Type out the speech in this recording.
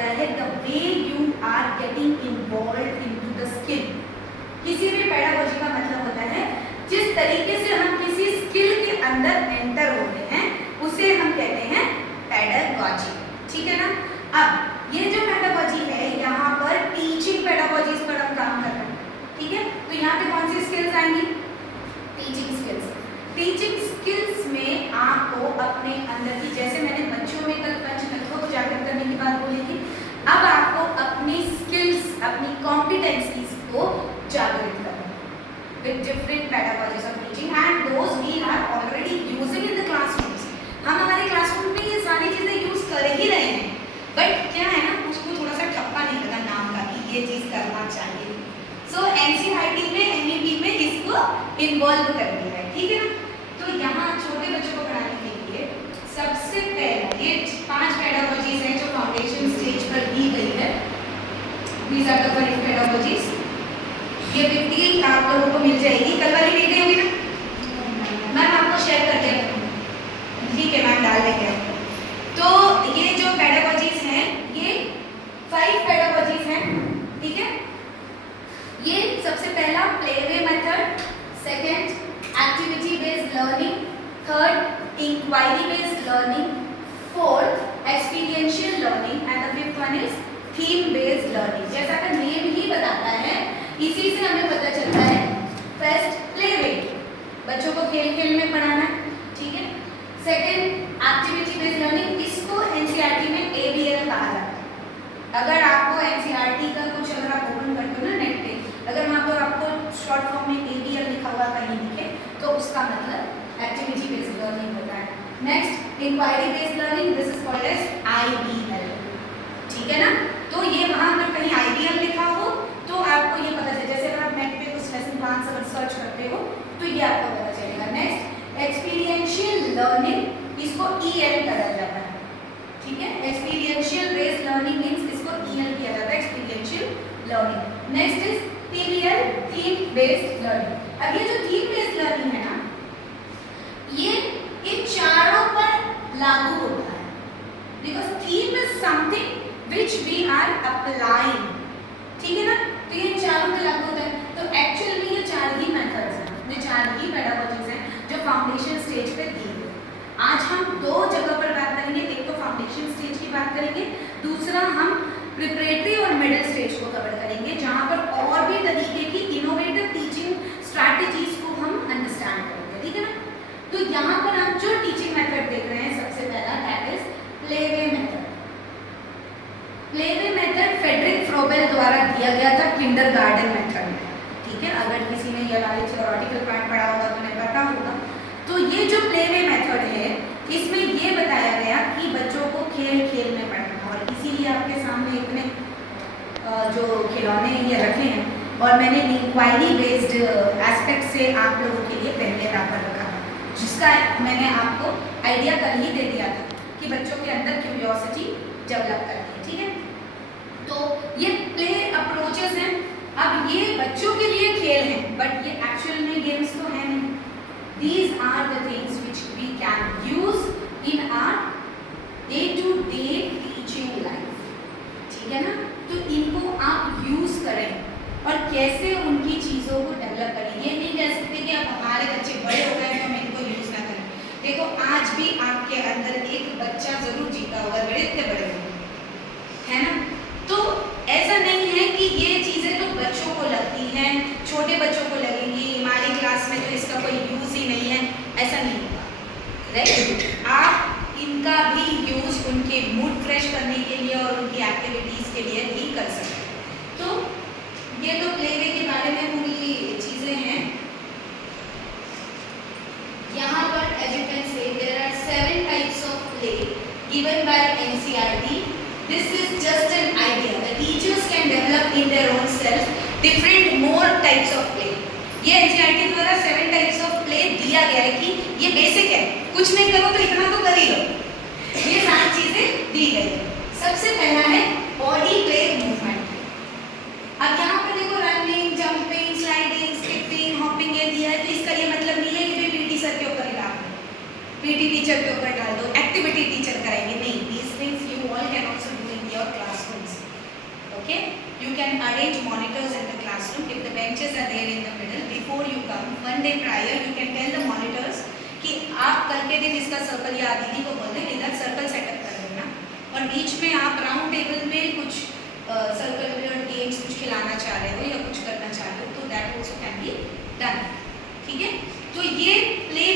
होता है the way you are getting involve into the skill. किसी भी पेडागोजी का मतलब होता है जिस तरीके से हम किसी स्किल के अंदर एंटर होते हैं उसे हम कहते हैं पेडागोजी। ठीक है ना। अब ये जो पेडागोजी है यहाँ पर टीचिंग पेडागोजीज पर हम काम कर रहे हैं। ठीक है, तो यहाँ पे कौन सी स्किल्स आएंगी? Teaching skills. टीचिंग स्किल्स में आपको अपने अंदर की, जैसे मैंने बच्चों में कल पंचतत्वों को जागृत करने की बात बोली थी, अब आपको अपनी स्किल्स, अपनी कॉम्पिटेंसीज को जागृत करना with different pedagogies of teaching and those we are already using in the classrooms। हम हमारे क्लासरूम में ये सारी चीजें यूज कर ही रहे हैं, बट क्या है ना, उसको थोड़ा सा ठप्पा नहीं लगा नाम का कि ये चीज करना चाहिए। सो एनसीईआरटी में, एनईपी में इसको इन्वॉल्व कर दिया है। ठीक है ना। तो यहाँ छोटे बच्चों को पढ़ाने के लिए सबसे पहला ये 5 पेडागोजीज हैं जो फाउंडेशन स्टेज पर दी गई है। These are the 5 pedagogies। ये व्यक्ति आप लोगों को मिल जाएगी, कल वाली मिल गई होगी ना मैम, आपको शेयर कर दिया करूँगी। ठीक है मैम, डाल देंगे आपको। तो ये जो पेडागोजीज हैं ये 5 पेडागोजीज हैं। ठीक है, ये सबसे पहला play way method, second activity based learning, third inquiry based learning, fourth experiential learning and the fifth one is theme based learning. जैसा कि नेम ही बताता है, इसी से हमें पता चलता है फर्स्ट प्लेवे, बच्चों को खेल खेल में पढ़ाना। ठीक है, सेकंड एक्टिविटी बेस्ड लर्निंग, इसको एनसीईआरटी में एबीएल कहा जाता है। अगर आपको एनसीईआरटी का कुछ, अगर आप ओपन करते हो ना नेट पे, अगर वहाँ पर आपको शॉर्ट फॉर्म में एबीएल लिखा हुआ कहीं दिखे तो उसका मतलब एक्टिविटी बेस्ड लर्निंग होता है। Next inquiry based learning, this is called as IBL. ठीक है ना। तो ये वहाँ पर कहीं आईबीएल लिखा हो तो आपको ये पता चले, जैसे अगर आप नेट पे कुछ लेसन प्लान अगर सर्च करते हो तो ये आपको पता चलेगा। नेक्स्ट एक्सपीरियंशियल लर्निंग, इसको ईएल कहा जाता है। ठीक है, एक्सपीरियंशियल बेस्ड लर्निंग मींस इसको ईएल किया जाता है, experiential learning. Next is TBL, theme based learning. अब ये जो थीम बेस्ड लर्निंग है ना, ये इन चारों पर लागू होता है, because theme is something which we are applying। ठीक है ना। तो ये चारों पे लागू होता है। तो एक्चुअल में ये 4 ही मेथड्स हैं, ये 4 ही पेडागोजीज हैं जो फाउंडेशन स्टेज पे दी गई। आज हम 2 जगह पर बात करेंगे, एक तो फाउंडेशन स्टेज की बात करेंगे, दूसरा हम प्रिपरेटरी और मिडिल स्टेज को कवर करेंगे, जहाँ पर और भी तरीके की इनोवेटिव टीचिंग स्ट्रैटेजीज को हम अंडरस्टैंड करेंगे। ठीक है ना। तो यहाँ पर हम जो टीचिंग मेथड देख रहे हैं, सबसे पहला that is playway method. Playway method Friedrich Froebel द्वारा दिया गया था किंडरगार्टन मेथड में। ठीक है, अगर किसी ने ये वाली थ्योरेटिकल पार्ट पढ़ा होगा तो उन्हें पता होगा। तो ये जो प्लेवे मेथड है, इसमें ये बताया गया कि बच्चों को खेल खेल में पढ़ना, और इसीलिए आपके सामने इतने जो खिलौने ये रखे हैं, और मैंने इंक्वायरी बेस्ड एस्पेक्ट से आप लोगों के लिए पहले पेपर रखा, जिसका मैंने आपको आइडिया कल ही दे दिया था कि बच्चों के अंदर क्यूरियोसिटी डेवलप करनी है। ठीक है, तो ये प्ले अप्रोचेस हैं। अब ये बच्चों के लिए खेल हैं, बट ये एक्चुअल में गेम्स तो है नहीं। These are the things which we can use in our day to day teaching life. ठीक है ना। तो इनको आप यूज करें और कैसे उनकी चीज़ों को डेवलप करें। ये नहीं कह सकते कि अब हमारे बच्चे बड़े हो गए तो हम इनको यूज ना करें। देखो, आज भी आपके अंदर एक बच्चा जरूर जीता होगा, बड़े इतने बड़े होंगे, है ना। तो ऐसा नहीं है कि ये चीज़ें तो बच्चों को लगती हैं, छोटे बच्चों को लगेंगी, हमारी क्लास में तो इसका कोई यूज़ ही नहीं है, ऐसा नहीं होगा। राइट, आप इनका भी यूज़ उनके मूड फ्रेश करने के लिए और उनकी एक्टिविटीज़ के लिए भी कर सकते हैं। तो ये तो प्लेवे के बारे में पूरी चीज़ें हैं। यहाँ पर as you can say there are 7 types of play given by NCERT। This is just an idea. The teachers can develop in their own self different more types of play। ये NCERT द्वारा 7 types of play दिया गया है कि ये basic है, कुछ नहीं करो तो इतना तो कर ही लो, ये सारी चीजें दी गई है। सबसे पहला है बॉडी प्ले मूवमेंट। अब यहाँ पर देखो running, jumping, sliding, skipping, hopping ये दिया है, तो इसका ये मतलब नहीं है कि पीटी सर के ऊपर ही डाल दो, पीटी टीचर के ऊपर डाल दो, एक्टिविटी टीचर कराएंगे, नहीं। These things you all can also do in your classroom। arrange monitors in the classroom. If the benches are there in the middle, before you come, one day prior, you can tell the monitors कि आप कल के दिन इसका circle या दीदी को बोल दें इधर सर्कल सेटअप कर देना, और बीच में आप राउंड टेबल में कुछ सर्कल गेम्स कुछ खिलाना चाह रहे हो या कुछ करना चाह रहे हो, तो that also can be done. ठीक है, तो ये प्ले